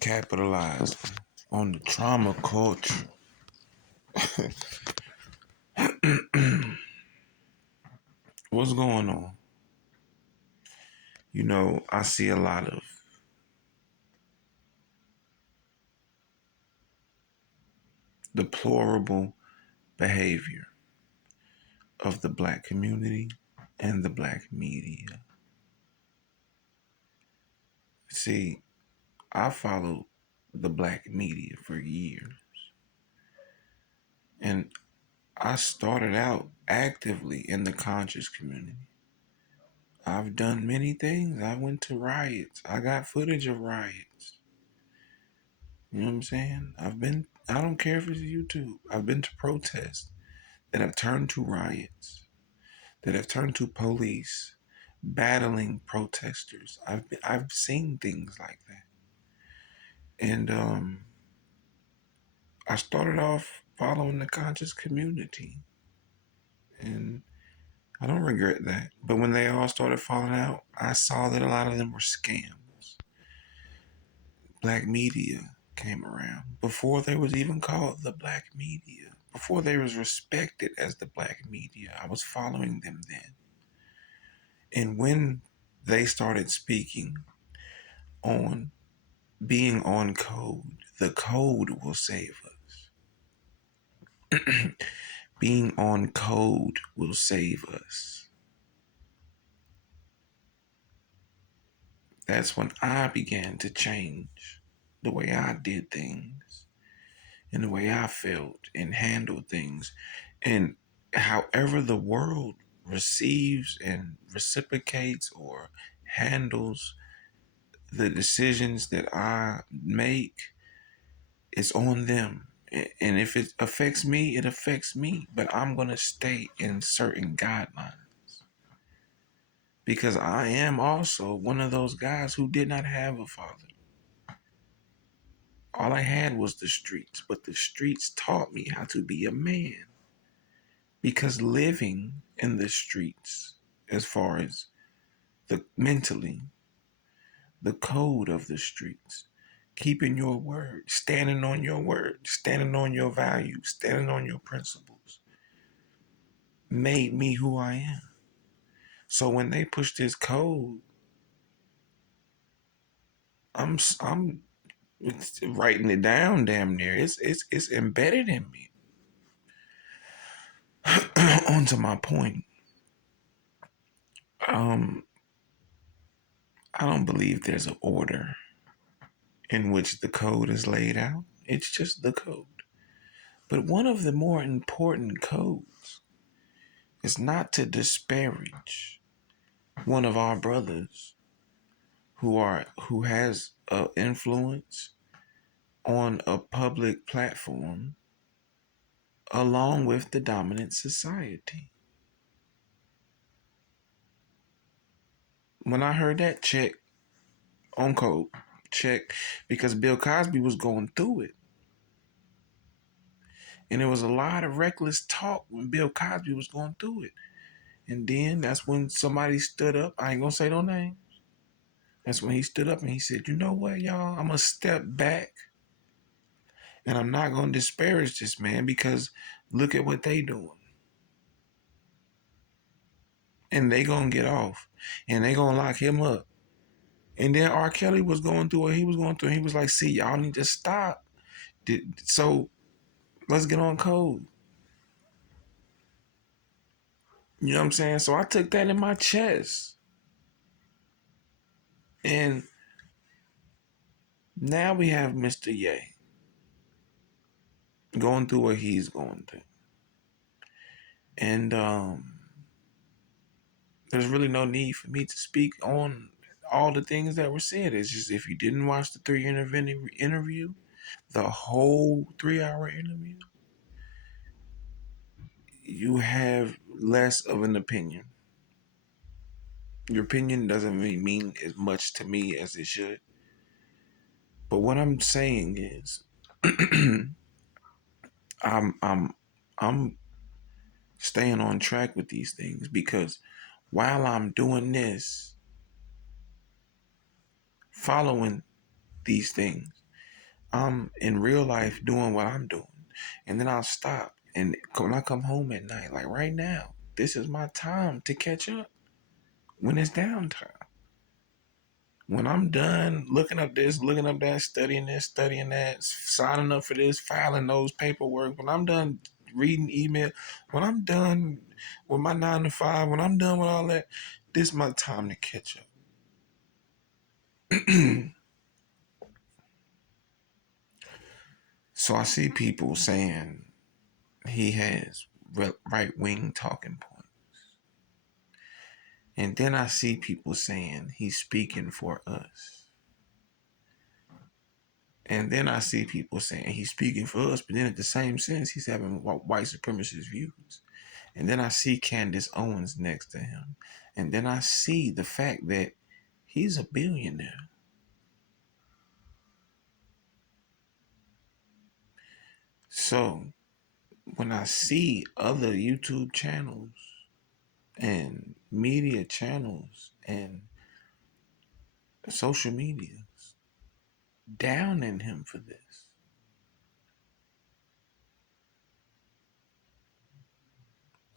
capitalized on the trauma culture. What's going on? I see a lot of deplorable behavior of the black community and the black media. See, I followed the black media for years, and I started out actively in the conscious community. I've done many things. I went to riots. I got footage of riots. You know what I'm saying? I don't care if it's YouTube. I've been to protests that have turned to riots, that have turned to police battling protesters. I've seen things like that. And I started off following the conscious community. And I don't regret that. But when they all started falling out, I saw that a lot of them were scams. Black media came around before they was even called the black media, before they was respected as the black media. I was following them then. And when they started speaking on being on code, the code will save us. Being on code will save us. That's when I began to change the way I did things and the way I felt and handled things. And however the world receives and reciprocates or handles the decisions that I make, it's on them. And if it affects me, it affects me. But I'm going to stay in certain guidelines because I am also one of those guys who did not have a father. All I had was the streets, but the streets taught me how to be a man. Because living in the streets, as far as the mentally, the code of the streets, keeping your word, standing on your values, standing on your principles, made me who I am. So when they push this code, I'm writing it down damn near. It's embedded in me. On to my point. Um, I don't believe there's an order in which the code is laid out. It's just the code. But one of the more important codes is not to disparage one of our brothers who has influence on a public platform along with the dominant society. When I heard that, check on code, check, because Bill Cosby was going through it. And there was a lot of reckless talk when Bill Cosby was going through it. And then that's when somebody stood up. I ain't gonna say no name. That's when he stood up and he said, you know what, y'all? I'm gonna step back and I'm not gonna disparage this man because look at what they doing. And they gonna get off. And they gonna lock him up. And then R. Kelly was going through what he was going through. And he was like, see, y'all need to stop. So let's get on code. You know what I'm saying? So I took that in my chest. And now we have Mr. Ye going through what he's going through. And there's really no need for me to speak on all the things that were said. It's just if you didn't watch the 3 interview, the whole 3 hour interview, you have less of an opinion. Your opinion doesn't really mean as much to me as it should. But what I'm saying is, I'm I'm I'm staying on track with these things because while I'm doing this, following these things, I'm in real life doing what I'm doing. And then I'll stop. And when I come home at night, like right now, this is my time to catch up when it's downtime. When I'm done looking up this, looking up that, studying that, signing up for this, filing those paperwork, when I'm done reading email, when I'm done with my 9 to 5, when I'm done with all that, this is my time to catch up. So I see people saying he has right wing talking points. And then I see people saying he's speaking for us. And then I see people saying he's speaking for us, but then at the same sense, he's having white supremacist views. And then I see Candace Owens next to him. And then I see the fact that he's a billionaire. So when I see other YouTube channels and media channels and social medias downing him for this,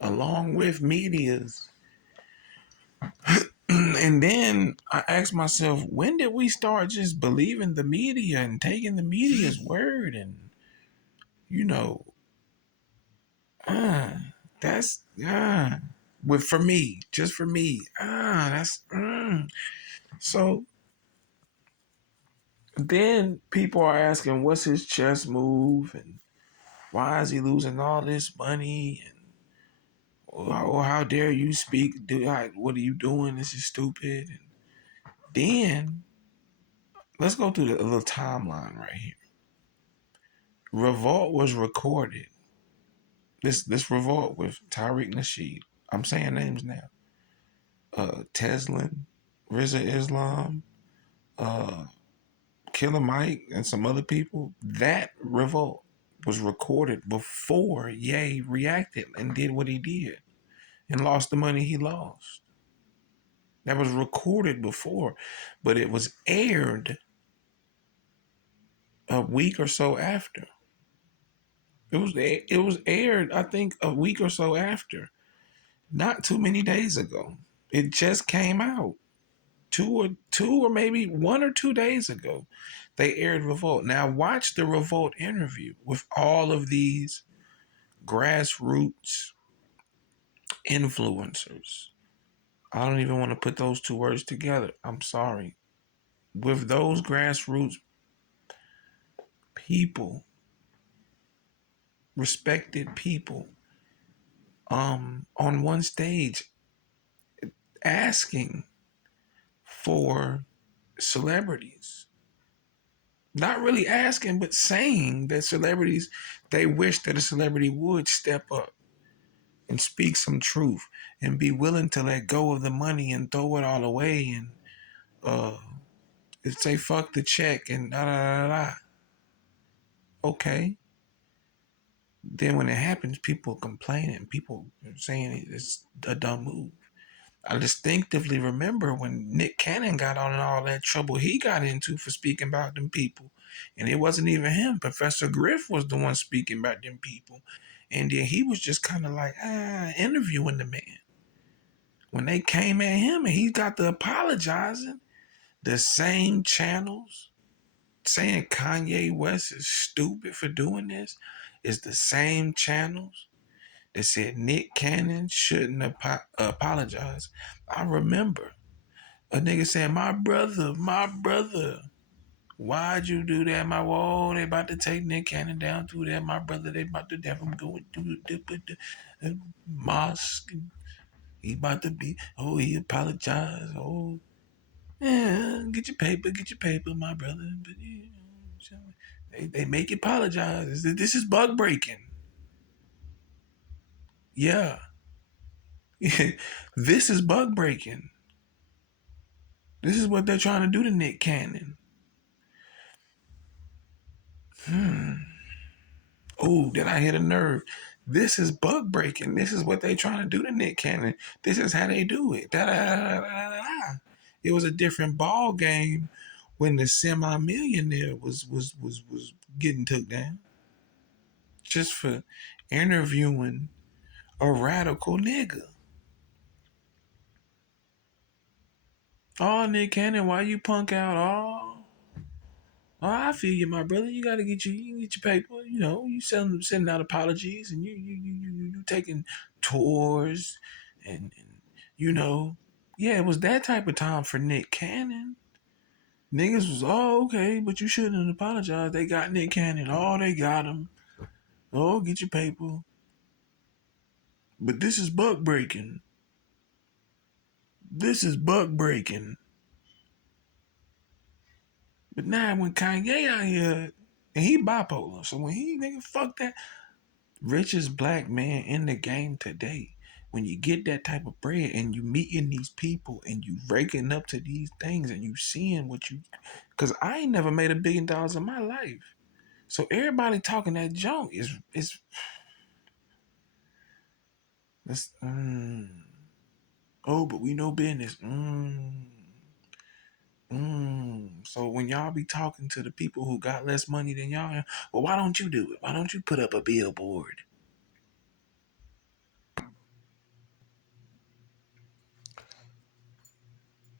along with medias, and then I ask myself, when did we start just believing the media and taking the media's word? And, you know, uh, that's, with for me, just for me, so then people are asking, what's his chess move? And why is he losing all this money? And, oh, how dare you speak? What are you doing? This is stupid. And then let's go through a little timeline right here. Revolt was recorded. This revolt with Tariq Nasheed. I'm saying names now. Teslin, Riza Islam, uh, Killer Mike, and some other people. That revolt was recorded before Ye reacted and did what he did and lost the money he lost. That was recorded before, but it was aired a week or so after. It was aired, I think, a week or so after. Not too many days ago. It just came out two or maybe 1 or 2 days ago. They aired Revolt. Now watch the Revolt interview with all of these grassroots influencers. I don't even want to put those two words together. I'm sorry. With those grassroots people, respected people, on one stage asking for celebrities, not really asking, but saying that celebrities, they wish that a celebrity would step up and speak some truth and be willing to let go of the money and throw it all away and uh say fuck the check and da da da da. Okay. Then when it happens, people complaining, people saying it's a dumb move. I distinctively remember when Nick Cannon got on and all that trouble he got into for speaking about them people. And it wasn't even him. Professor Griff was the one speaking about them people. And then he was just kind of like, interviewing the man. When they came at him and he got to apologizing, the same channels saying Kanye West is stupid for doing this is the same channels that said Nick Cannon shouldn't apologize. I remember a nigga saying, my brother, why'd you do that? Whoa, they about to take Nick Cannon down through that. My brother, they about to have him going through the mosque. He about to be, he apologized. Oh, yeah, get your paper, my brother. But they make you apologize. This is bug breaking. Yeah. This is bug breaking. This is what they're trying to do to Nick Cannon. Oh, did I hit a nerve? This is bug breaking. This is what they trying to do to Nick Cannon. This is how they do it. Da, da, da, da, da. It was a different ball game when the semi-millionaire was getting took down just for interviewing a radical nigga. Oh, Nick Cannon, why you punk out? I feel you, my brother. You gotta get your paper. You know, you sending out apologies, and you taking tours, and you know, yeah, it was that type of time for Nick Cannon. Niggas was, oh, okay, but you shouldn't apologize. They got Nick Cannon. Oh, they got him. Oh, get your paper. But this is buck breaking. This is buck breaking. But now when Kanye out here, and he bipolar, so when he nigga fuck that richest black man in the game today, when you get that type of bread and you meeting these people and you raking up to these things and you seeing what you, cause I ain't never made $1 billion in my life. So everybody talking that junk is that's oh, but we know business. So when y'all be talking to the people who got less money than y'all, well, why don't you do it? Why don't you put up a billboard?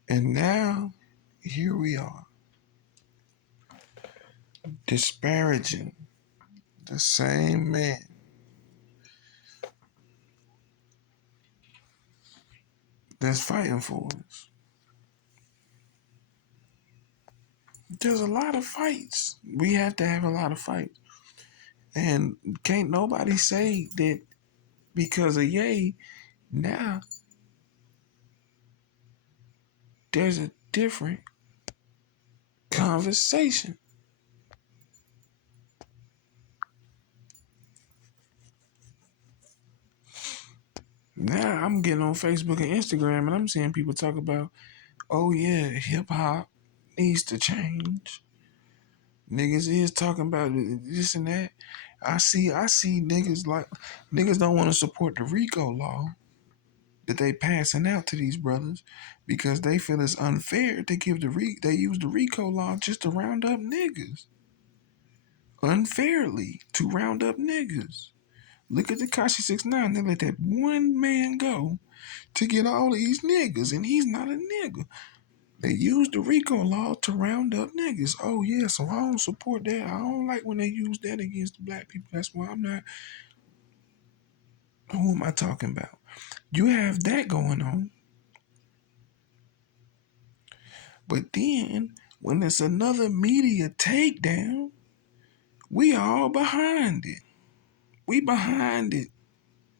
And now, here we are, disparaging the same man that's fighting for us. There's a lot of fights. We have to have a lot of fights. And can't nobody say that because of Ye, now there's a different conversation. Now I'm getting on Facebook and Instagram and I'm seeing people talk about, oh yeah, hip hop needs to change. Niggas is talking about this and that. I see niggas don't want to support the RICO law that they passing out to these brothers because they feel it's unfair to give they use the RICO law just to round up niggas. Unfairly to round up niggas. Look at the Kashi 6ix9ine. They let that one man go to get all these niggas, and he's not a nigga. They use the RICO law to round up niggas. Oh yeah, so I don't support that. I don't like when they use that against the black people. That's why I'm not. Who am I talking about? You have that going on, but then when it's another media takedown, we all behind it. We behind it.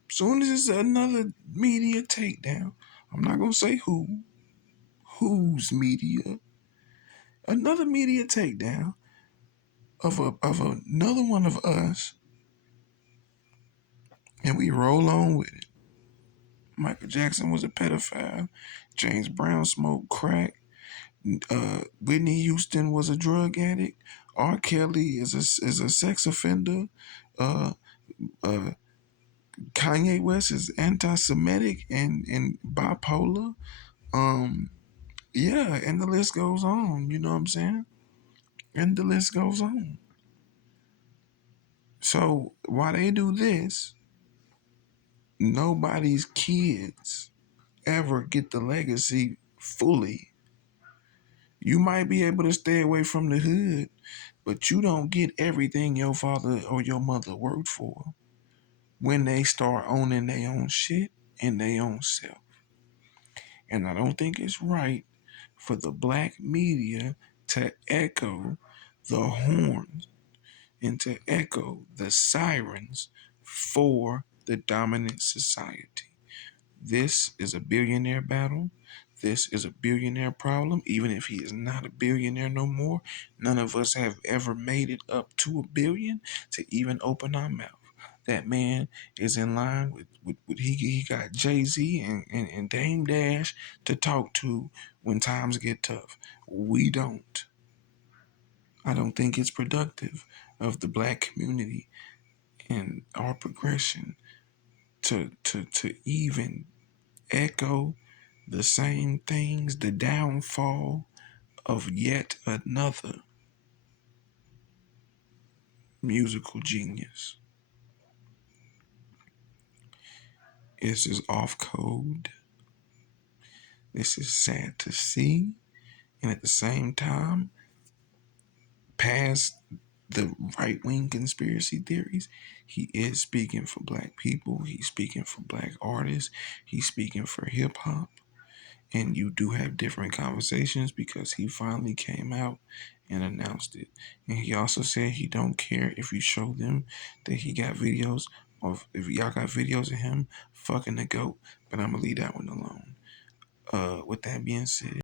Soon as it's another media takedown, I'm not gonna say whose media, another media takedown of another one of us, and we roll on with it. Michael Jackson was a pedophile. James Brown smoked crack. Whitney Houston was a drug addict. R. Kelly is a sex offender. Uh, uh, Kanye West is anti-Semitic and bipolar. Um, yeah, and the list goes on. You know what I'm saying? And the list goes on. So while they do this, nobody's kids ever get the legacy fully. You might be able to stay away from the hood, but you don't get everything your father or your mother worked for when they start owning their own shit and their own self. And I don't think it's right for the black media to echo the horns and to echo the sirens for the dominant society. This is a billionaire battle. This is a billionaire problem. Even if he is not a billionaire no more, none of us have ever made it up to $1 billion to even open our mouth. That man is in line with he got Jay-Z and Dame Dash to talk to when times get tough. We don't. I don't think it's productive of the black community and our progression to even echo the same things, the downfall of yet another musical genius. This is off code. This is sad to see. And at the same time, past the right wing conspiracy theories, he is speaking for black people. He's speaking for black artists. He's speaking for hip hop. And you do have different conversations because he finally came out and announced it. And he also said he don't care if you show them that he got videos of if y'all got videos of him fucking the goat. But I'm gonna leave that one alone. With that being said,